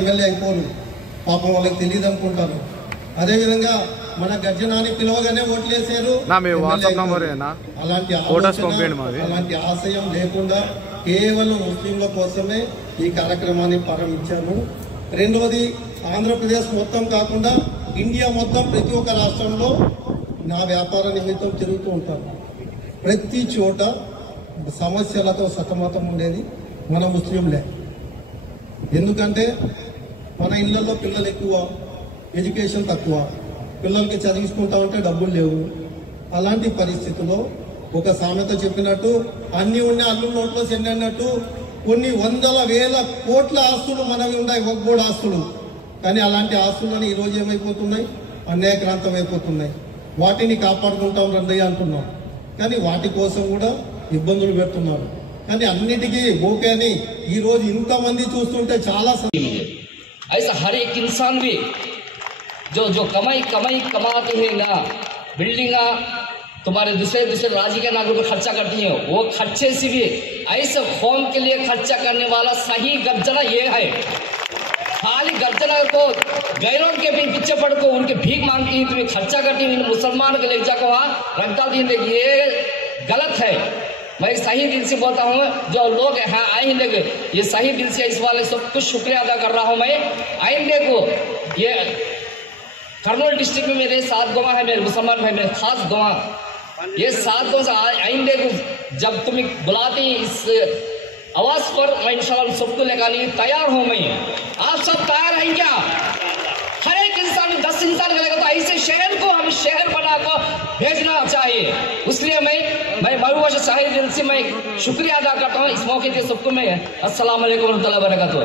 MLA అయిపోరు, పాపం వాళ్ళకి తెలియదు అనుకుంటారు. అదేవిధంగా మన గర్జనాన్ని పిలవగానే ఓట్లేసారు. అలాంటి ఆశయం లేకుండా కేవలం ముస్లింల కోసమే ఈ కార్యక్రమాన్ని ప్రారంభించాము. రెండవది, ఆంధ్రప్రదేశ్ మొత్తం కాకుండా ఇండియా మొత్తం ప్రతి ఒక్క రాష్ట్రంలో నా వ్యాపార నిమిత్తం తిరుగుతూ ఉంటాను. ప్రతి చోట సమస్యలతో సతమతం ఉండేది మన ముస్లింలే. ఎందుకంటే మన ఇళ్లలో పిల్లలు ఎక్కువ, ఎడ్యుకేషన్ తక్కువ, పిల్లలకి చదివించుకుంటా ఉంటే డబ్బులు లేవు. అలాంటి పరిస్థితుల్లో ఒక సామెత చెప్పినట్టు అన్ని ఉన్న అల్లు నోట్లో చెంది అన్నట్టు కొన్ని వందల వేల కోట్ల ఆస్తులు మనవి ఉన్నాయి, ఒక్కోడు ఆస్తులు. కానీ అలాంటి ఆస్తులని ఈరోజు ఏమైపోతున్నాయి, అన్యాయక్రాంతం అయిపోతున్నాయి. వాటిని కాపాడుకుంటాం రండయ్య అంటున్నాం, కానీ వాటి కోసం కూడా ఇబ్బందులు పెడుతున్నారు. కానీ అన్నిటికీ ఓకే అని ఈ రోజు ఇంతమంది చూస్తుంటే చాలా ऐसा हर एक इंसान भी जो कमाई कमाते हैं ना, बिल्डिंग तुम्हारे दूसरे राज्य के नागरिक खर्चा करती हैं, वो खर्चे से भी ऐसे कौम के लिए खर्चा करने वाला सही गर्जना ये है। खाली गर्जना को गैरों के भी पीछे पड़ को उनके भीख मांगती हैं, तुम्हें खर्चा करती हैं, मुसलमान के ले जाकर वहाँ रख डालती हैं, ये गलत है। मैं सही दिल से बोलता हूँ, जो लोग यहाँ आएंगे ये सही दिल से इस वाले सब कुछ शुक्रिया अदा कर रहा हूँ मैं। आइंदे को ये कर्नूल डिस्ट्रिक्ट में मेरे 7 गाँव है, मेरे मुसलमान भाई मेरे खास गाँव, ये 7 गाँव से आइंदे को जब तुम्हें बुलाते इस आवाज पर मैं इंशाल्लाह सबको लेकर तैयार हूँ मैं। आप सब तैयार हैं क्या? हर एक इंसान 10 इंसान करेगा तो ऐसे शहर को हम शहर बनाकर भेजना चाहिए। इसलिए मैं मरुआ से शाही दिल से मैं शुक्रिया अदा करता हूँ इस मौके के सबको। मैं अस्सलाम वालेकुम रहमतुल्लाहि व बरकातहू।